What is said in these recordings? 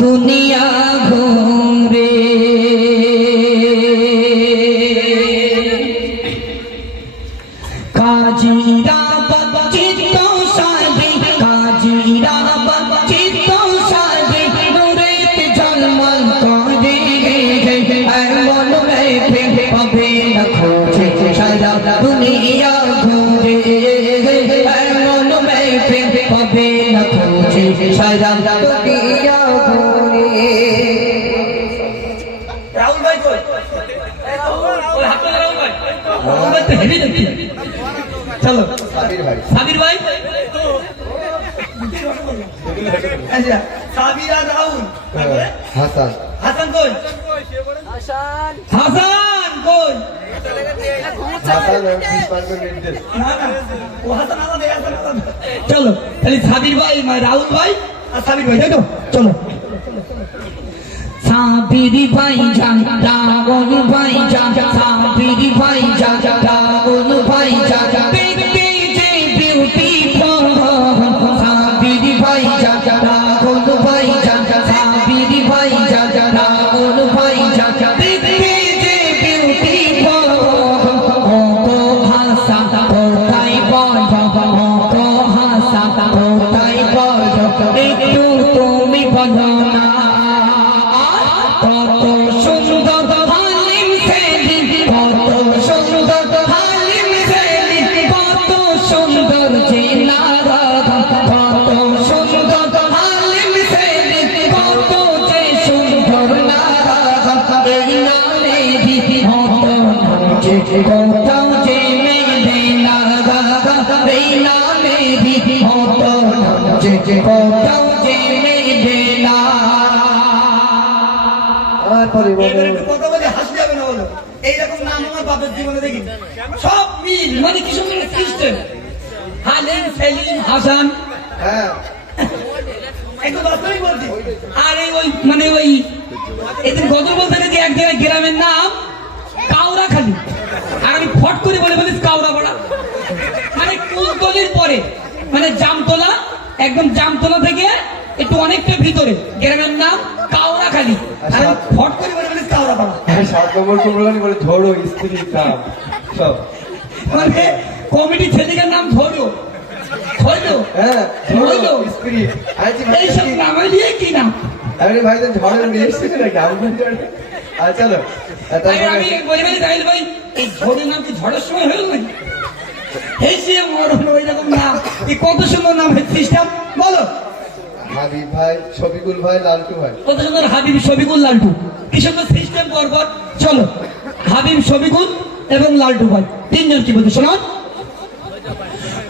दुनिया घूमे काजीरा बचित साजे काजीरा बचित साजे नूरेत जलमल करे एमन में फिर पबे न खोजे सारा दुनिया घूमे एमन में फिर पबे न खोजे सारा दुनिया राहुल भाई कोई हाथ में राहुल भाई तो हेवी लगती है। चलो साबिर भाई अच्छा साबिर और राहुल হাসান हासन कोई हासन कोई হাসান এবং পুষ্পাঞ্জল নির্দেশ ना ना वो हासन आला चलो खाली साबिर भाई राहुल भाई और साबिर भाई देखो चलो साबिरी भाई जान राहुल भाई जान साबिरी भाई जान राहुल भाई जान देखते जे ब्यूटीफुल साबिरी भाई जान राहुल भाई जान साबिरी भाई जान राहुल भाई जान देखते जे ब्यूटीफुल तो हासा कोताई बजो तो हासा कोताई बजो एकटू तुमी बलो ना কত সুন্দর হালিম সেলিম কত সুন্দর হালিম সেলিম কত সুন্দর চেনারা কত সুন্দর হালিম সেলিম কত যে সুন্দর নারা এই নামে দিদি হতো যে কোথাও যে মেলে নারা এই নামে দিদি হতো যে কোথাও যে মেলে না কথা বলে হাসি যাবে না বলো এইরকম নাম আমার বাপের জীবনে দেখি সব মিল মানে কি সুন্দর সিস্টেম হালিম সেলিম হাসান হ্যাঁ একটু বাস্তবিক বলছি আর এই ওই মানে ওই এদিন গজল বলতে যে এক জায়গায় গ্রামের নাম কাউরাখালী আর আমি ফট করে বলে বলিস কাউরাপাড়া মানে কুলতলির পরে মানে জামতলা একদম জামতলা থেকে একটু অনেকটা ভিতরে গ্রামের নাম কাউরাখালী আর আমি ফট করে বলে বলিস কাউরাপাড়া সাত নম্বর কুমড়ানি বলে ধরো স্ত্রীর নাম সব মানে কমিটি ছেলেটার নাম ধরো ধরো হ্যাঁ ধরো স্ত্রী আইছি এইসব নামে দিয়ে কি নাম আরে ভাই তো ঝড়ে নিয়ে এসেছে নাকি আমি আচ্ছা চলো আমি বলি ভাই তাইলে ভাই এই ঝড়ের নাম কি ঝড়ের সময় হলো নাকি এই সে মরণ ওই রকম নাম এই কত সুন্দর নাম সিস্টেম বলো হাবিব ভাই শফিকুল ভাই লালটু ভাই কত সুন্দর হাবিব শফিকুল লালটু কি সুন্দর সিস্টেম পরপর চলো হাবিব শফিকুল এবং লালটু ভাই তিনজন কি বলতে শোনো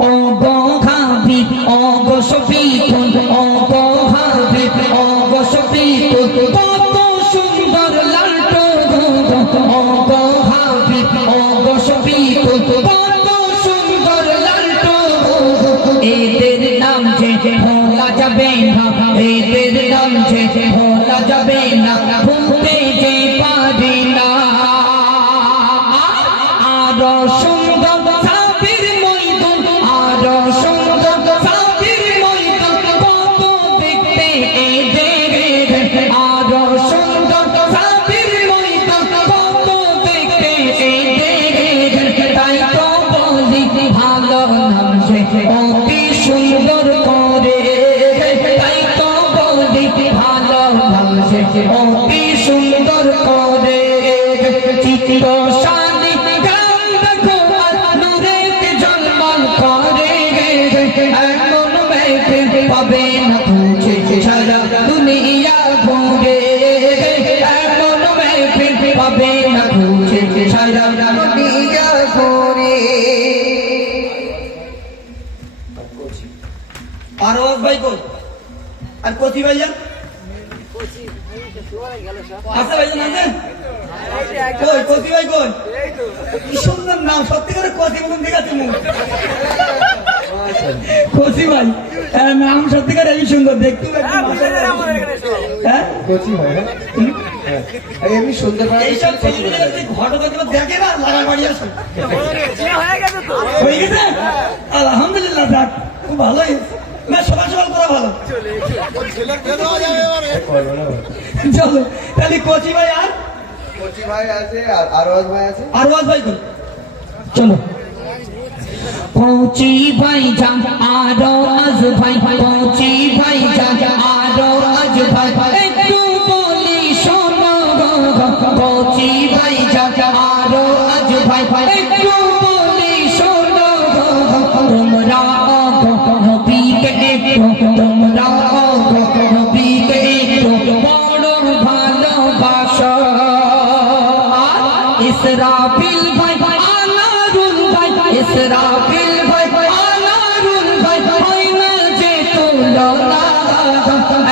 ও গো হাবিব ও গো শফিকুল ও গো হাবিব ও গো শফিকুল কত সুন্দর লালটু ও গো হাবিব ও গো শফিকুল কত সুন্দর লালটু এদের নাম যে ভোলা যাবে না এদের নাম যে ভোলা যাবে না ভুলতে যে পারি না আরো সুন্দর সাবির মইদুন আরো সুন্দর সাবির মইদুন কত দেখতে এদের আরো সুন্দর সাবির মইদুন কত দেখতে এদের তাই তো বলি ভালো নাম সে অতি সুন্দর করে তাই তো বলি ভালো নাম সে অতি সুন্দর করে চিত্র শান্তি গান দেখো নূরেতে জলমল করে এমন মেঘে পাবে না খুঁজে সারা দুনিয়া ঘুরে এমন মেঘে পাবে না খুঁজে সারা দুনিয়া ঘুরে পারওয়াজ ভাই কই আর কচি ভাইয়া আছে ভাইজান আছে? কই কচি ভাই কই? কি সুন্দর নাম, সত্যি করে কচি মতন দেখাচ্ছে মুখ। কচি ভাই নাম সত্যি করে এই সুন্দর দেখতে। হ্যাঁ কচি হয় না? হ্যাঁ। আর এমনি শুনতে পারেন এইসব ছেলেমেয়েরা যদি ঘটনা দেখে না লাগার বাড়ি আসে। হয়ে গেছে? আলহামদুলিল্লাহ, যাক খুব ভালোই হয়েছে। না সকাল সকাল করা ভালো। চলো তাহলে কচি ভাই আর কচি ভাই আছে আর আরওয়াজ ভাই আছে। আরওয়াজ ভাই কই? চলো পৌঁছি ভাই যান আরো আজ ভাই, পৌঁছি ভাই যান আরো আজ ভাই, একটু বলি শোনো গো, পৌঁছি ভাই যান আরো আজ ভাই, একটু বলি শোনো গো, তোমরা নবীকে একটু, তোমরা নবীকে একটু বড় ভালোবাসো। ইসরাফিল ভাই আনারুল ভাই, ইসরাফিল ভাই আনারুল ভাই, হয় না যে তুলনা,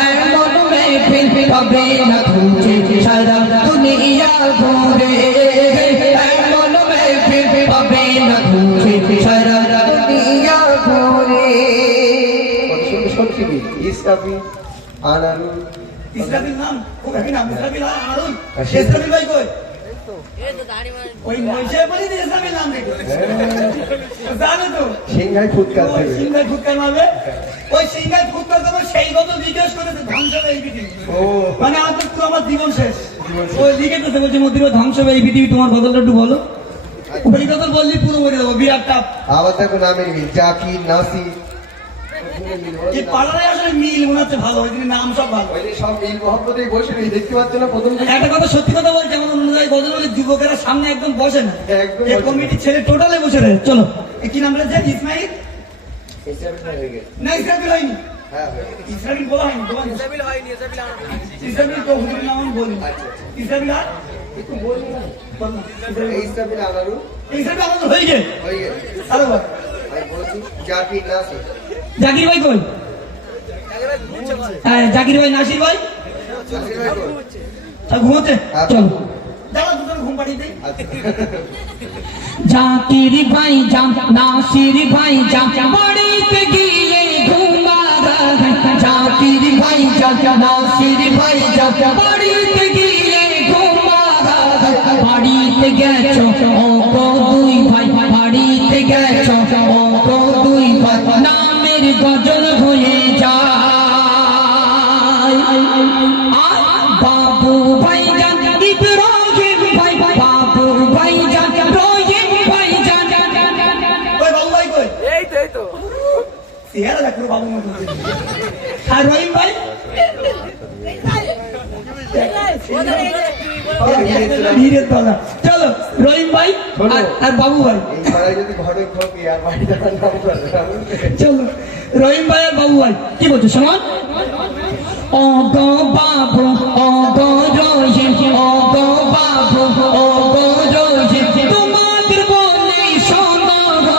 এমন মেহফিল পাবে না খুঁজে সারা দুনিয়া ঘুরে, এমন মেহফিল পাবে না খুঁজে সারা দুনিয়া ঘুরে। কত সুন্দর সব শিখি। ইসরাফিল, আনারুল। ইসরাফিল নাম খুব হ্যাপি নাম। ইসরাফিল আর আরুল। ইসরাফিল ভাই কই? ওই মহিষে বলি যে ইসরাফিল নাম রেখে জানো তো সিংহাই ফুটকার ওই থেকে। সিংহাই ফুটকার মারবে। ওই সিংহাই ফুটকার দেবো সেই কত জিজ্ঞেস করেছে ধ্বংস হবে এই পৃথিবী। ও মানে আমার তো পুরো আমার জীবন শেষ। জীবন শেষ। ওই লিখেতেছে বলছে মধ্যে ধ্বংস হবে এই পৃথিবী, তোমার বদলটা একটু বলো। ওই কথা বললি পুরো বলে দেবো, বিরাট টাপ। আবার দেখো নামের মিল, জাকির, নাসির। এই পাড়ায় আসলে মিল মনে হচ্ছে ভালো, ওই দিনের নাম সব ভালো। ওই যে সব মিল মহব্বতেই বসে রয়েছে, দেখতে পাচ্ছ না প্রথম থেকে? একটা কথা সত্যি কথা বলছি, যেমন অন্য জায়গায় গজল বলে যুবকেরা সামনে একদম বসে না, একদম এই বসে না। কমিটির ছেলে টোটালে বসে রয়ে। চলো এ কি নাম রয়েছে? ইসমাইল ইসরাফিল হয়ে গেছে। না ইসরাফিল হয়নি, হ্যাঁ হয়ে গেছে। ইসরাফিল বলা হয়নি তোমার। ইসরাফিল তো হুজুরের নাম আমি বলি। আচ্ছা, আচ্ছা। ইসরাফিল আর একটু বলবি না? বল না। এই ইসরাফিল, আনারুল ইসরাফিল আমাদের হয়ে গেছে। হয়ে গেছে। আরে বল ভাই বলছি জাকির, নাসির। জাকির ভাই কই? হ্যাঁ জাকির ভাই, নাসির ভাই নাসির ভাই কই? তা ঘুমোচ্ছে। হ্যাঁ। চল দাঁড়া দুজন ঘুম পাঠিয়ে দেই। আচ্ছা। জাকির ভাই যান, নাসির ভাই যান, বাড়িতে গিয়ে ঘুমারা। জাকির ভাই যান, নাসির ভাই যান, বাড়িতে গিয়ে ঘুমারা। বাড়িতে গেছো ও গো দুই ভাই, বাড়িতে গেছো ও গো দুই ভাই, নামের গজল হয়ে যায়। বাবু ভাই যান, ইব্রাহিম ভাই, বাবু ভাই যান, রহিম ভাই যান। ওই বাবু ভাই কই? এই তো চেহারা দেখ পুরো বাবুর মতো। আর রহিম ভাই ধীরে তলা। চলো রহিম ভাই আর বাবু ভাই। এই পাড়ায় যদি ঘরে ঢোকে আর বাড়ি যাওয়ার নাম করে, চলো রহিম ভাই আর বাবু ভাই কি বলছো শোনো। ও গো বাবু, ও গো রহিম, ও গো বাবু, ও গো রহিম, তোমাদের বলে শোনো গো,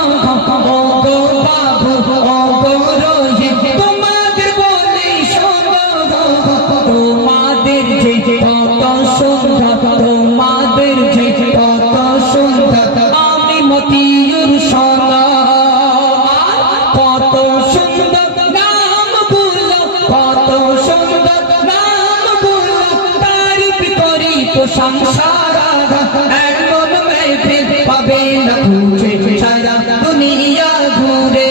ও গো বাবু, ও গো রহিম, তোমাদের বলে শোনো গো, তোমাদের যে কত সুন্দর, তোমাদের যে কত সুন্দর, আমি মতিউর শোনো, কত সুন্দর নাম গুলো, কত সুন্দর নাম গুলো, তারিফ করি প্রশংসা, এমন মেহফিল পাবে না খুঁজে সারা দুনিয়া ঘুরে,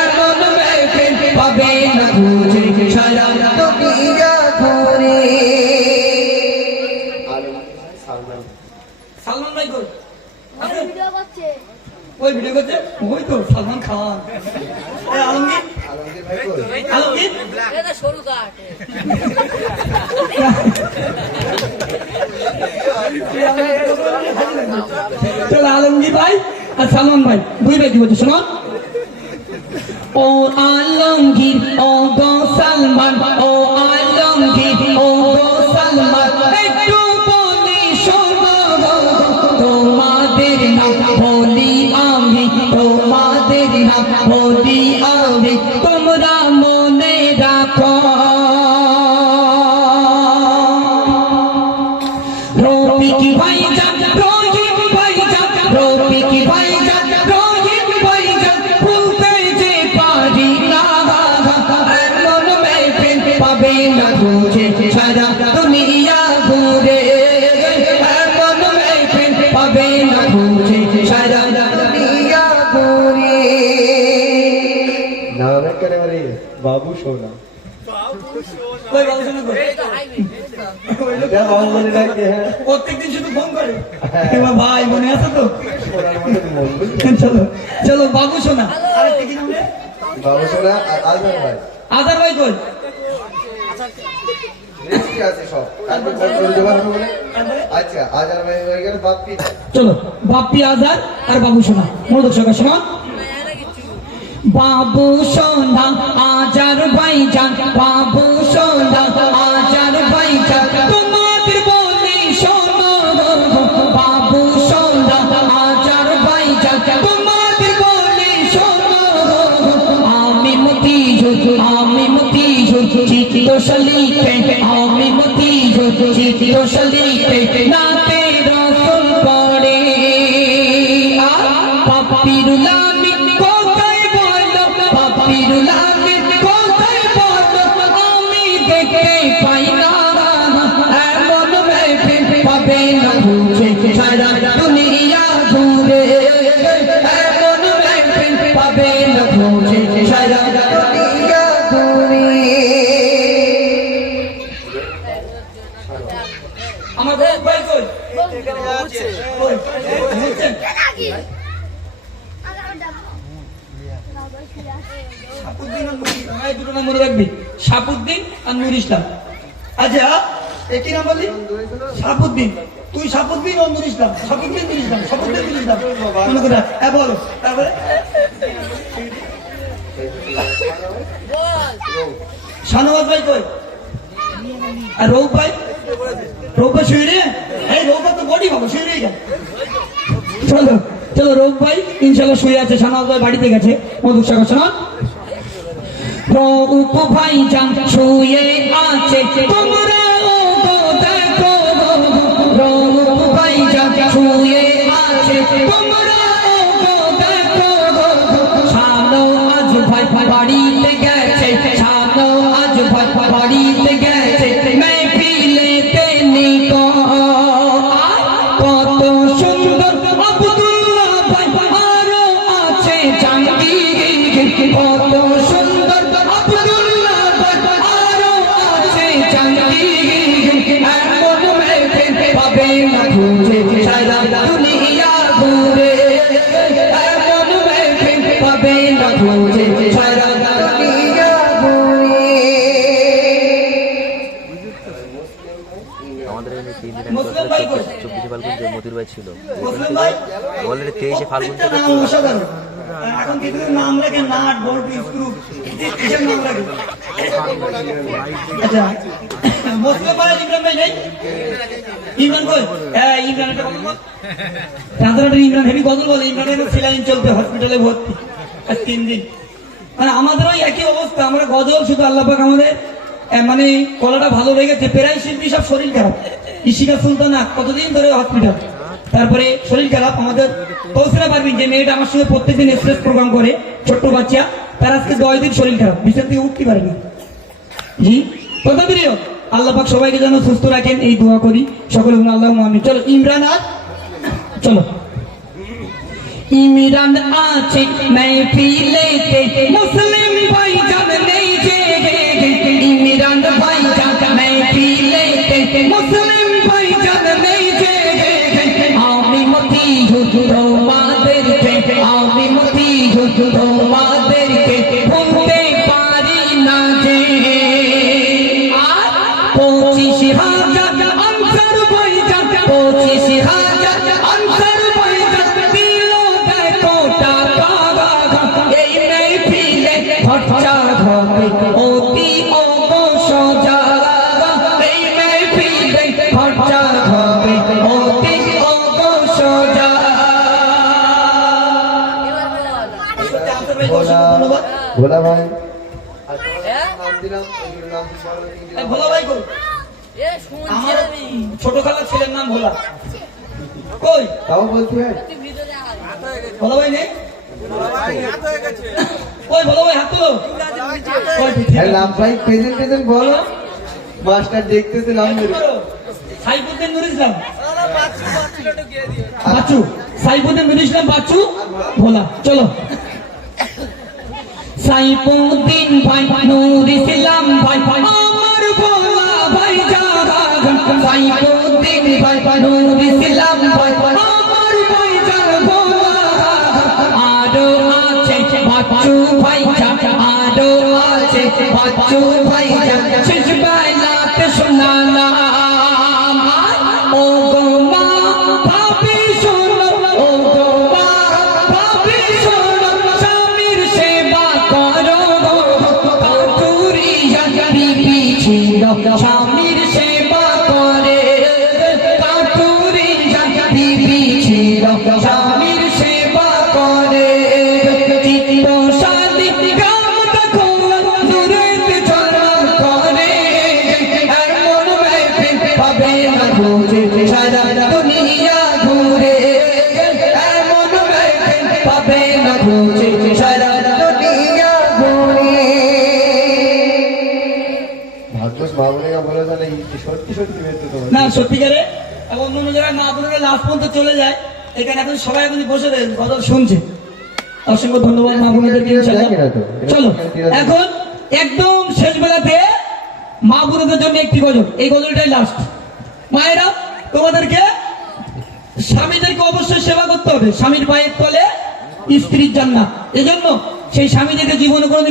এমন মেহফিল পাবে না খুঁজে সারা দুনিয়া ঘুরে। আলু, সালমান। সালমান ভাই কই? ভিডিও করছে। ওই ভিডিও করছে ওই তো সালমান খান। এই আলমগীর, আলমগীর ভাই কই? আলমগীর এটা সরু কাট। চলো আলমগীর ভাই আর সালমান ভাই দুই ভাই কি বলছে শোনো। ও আলমগীর, ও গো সালমান, ও আলমগীর, ও গো সালমান, একটু বলে শোনো গো, তোমাদের নাম বলি আমি, তোমাদের নাম বলি আমি, তোমরা মনে রাখো। রফিক ভাইজান রহিম ভাইজান রফিক ভাইজান রহিম ভাইজান ভুলতে যে পারি না এমন মেহফিল পাবে না খুঁজে সারা দুনিয়া ঘুরে এমন মেহফিল পাবে না খুঁজে সারা দুনিয়া ঘুরে नाम है करे वाली बाबू सोना কই বাবু শোনা কই क्या बाबू बोले लगते हैं প্রত্যেকদিন শুধু ফোন করে এবার ভাই মনে আছে তো सोना मतलब मोल চলো চলো বাবু শোনা আরেকটা কি নাম রে बाबू सोना आजर भाई আজার ভাই কই रेस क्या है सब आज में कौन कौन जवाब बोले अच्छा आजर भाई वही कर बात की চলো বাপ্পি আজার আর বাবু শোনা মূল দর্শক শোনা বাবু সোনা আজার ভাইজান বাবু সোনা আজার ভাইজান তোমাদের বলে শোনো বাবু সোনা আজার ভাইজান তোমাদের বলে শোনো আমি মতি চিত্ত শলিতে আমি মতি চিত্ত শলিতে নাতে রসুল পড়ে পাপিরুলামি কোথায় বলো পাপিরুলামি কোথায় বলো আমি দেখতে পাই না এমন মেহফিল পাবে না খুঁজে সারা দুনিয়া ঘুরে এমন মেহফিল পাবে না খুঁজে সারা দুনিয়া ঘুরে আমার ভাই কই কই বুঝছেন সাপুদ্দিন আর নুর ইসলাম এই দুটো নাম মনে রাখবি সাপুদ্দিন আর নুর ইসলাম আচ্ছা একই নাম বললি সাপুদ্দিন তুই সাপুদ্দিন ও নুর ইসলাম সাপুদ্দিন নুর ইসলাম সাপুদ্দিন নুর ইসলাম মনে করে হ্যাঁ বলো তারপরে শাহনওয়াজ ভাই কই আর রৌফ ভাই শুয়ে রে এই রৌফা তো বডি বাবু শুয়ে গেল চলো চলো রৌফ ভাই ইনশাল্লাহ শুয়ে আছে শাহনওয়াজ ভাই বাড়িতে গেছে মধুর সাগর শোনা রৌফ ভাই জান শুয়ে আছে তোমরা ও গো দেখো রৌফ ভাই জান শুয়ে আছে তোমরা ও গো দেখো শাহনওয়াজ ভাই বাড়িতে গেছে শাহনওয়াজ ভাই বাড়িতে গেছে মেহফিলেতে নিকো কত সুন্দর আব্দুল্লাহ ভাই আরো আছে জাহাঙ্গীর কত সুন্দর আব্দুল্লাহ ভাই আরো আছে জাহাঙ্গীর এমন মেহফিল পাবে না খুঁজে সারা দুনিয়া ঘুরে এমন মেহফিল পাবে না খুঁজে সারা দুনিয়া ঘুরে আমাদের এখানে 3 দিন মুসলিম ভাই কই? 24 ফাল্গুন যে মতির ভাই ছিল মুসলিম ভাই অলরেডি 23 ফাল্গুন একটা নাম অসাধারণ এখন কিছু নাম রাখে নাট বল্ট স্ক্রু কিসের নাম রাখে আচ্ছা মুসলিম ভাই ইমরান ভাই নেই ইমরান কই হ্যাঁ ইমরান একটা কথা বল রাজারহাটের ইমরান হেভি গজল বলে ইমরানের সেলাইন চলতে হসপিটালে ভর্তি আজ 3 দিন মানে আমাদের ওই একই অবস্থা আমরা গজল শুধু আল্লাহ পাক আমাদের মানে কলাটা ভালো লেগেছে প্রায় শিল্পী সব শরীর খারাপ ইশিকা সুলতানা কতদিন ধরে হসপিটাল তারপরে শরীর খারাপ আমাদের পৌঁছতে পারবেন যে মেয়েটা আমার সঙ্গে প্রত্যেকদিন এক্সপ্রেস প্রোগ্রাম করে ছোট্ট বাচ্চা তার আজকে 10 দিন শরীর খারাপ বিছানা থেকে উঠতে পারেনি জি কথা প্রিয় আল্লাহ পাক সবাইকে যেন সুস্থ রাখেন এই দোয়া করি সকলে বলুন আল্লাহুম্মা আমিন চলো ইমরান আর চলো ইমরান আছে महफिलेते मुस्लिम भाई जान नहीं जे इमरान भाई जान महफिलेते मुस्लिम भाई जान नहीं जे आमी मती हुजूरो मादर के आमी मती हुजूरो मादर के घूमते पारी ना जे पहुंची हाजा अंसर भाई जान पहुंची हाजा अंसर भाई जान दिलो देखो टाका এই মেহফিলে খরচা হবে অতি অবসজা এই মেহফিলে খরচা হবে অতি অবসজা भोला भाई হ্যাঁ? नाम दिलाम नाम ভোলা ভাই কই এ শুনছি আমার আমি ছোট খালার ছেলের নাম ভোলা। কই তাও বলতে হয় তুই ভিতরে আয় ভোলা ভাই নেই? কই ভোলা ভাই হাত তোলো। কই ঠিক আছে। নাম ভাই প্রেজেন্টেশন বলো মাস্টার দেখতেছে নাম ধরে সাইফুদ্দিন নুর ইসলাম বাচ্চু, সাইফুদ্দিন নুর ইসলাম বাচ্চু ভোলা। চলো সাইফুদ্দিন ভাই নুর ইসলাম ভাই আমার ভোলা ভাই জাগান, সাইফুদ্দিন ভাই নুর ইসলাম ভাই আমার ভাই জাগান ভোলা। আরো আছে বাচ্চু ভাই জাগান, আরো আছে বাচ্চু ভাই জাগান, শেষ বেলাতে শোনানা ও গো মা ভাবি শোনো, ও গো মা ভাবি শোনো, স্বামীর সেবা করো কাতুরিয়া বিবি ছিল, স্বামীর সেবা করে কাতুরিয়া বিবি ছিল, স্বামীর সেবা করে চিত্তশালী গ্রাম দেখো দূরেতে চলা করে এমন মেয়ে পাবে না খুঁজে সারা দুনিয়া ঘুরে, এমন মেয়ে পাবে না খুঁজে সারা দুনিয়া ঘুরে। ভাগ্যস বাবুলেরা বলে তাহলে সত্যি সত্যি বেরোতো তোমার না সত্যিকারে এবং অন্য জায়গায় মা বোনেরা লাস্ট পর্যন্ত চলে যায়, এখানে এখন সবাই এখন বসে দেন কথা শুনছে। অসংখ্য ধন্যবাদ মা বোনেদেরকে। চলো এখন একদম শেষ বেলাতে মা বোনেদের জন্য একটি গজল, এই গজলটাই লাস্ট। মায়েরা তোমাদেরকে স্বামীদেরকে অবশ্যই সেবা করতে হবে, স্বামীর পায়ের তলে স্ত্রীর জান্নাত। এজন্য সেই স্বামীদেরকে জীবনে কোনোদিন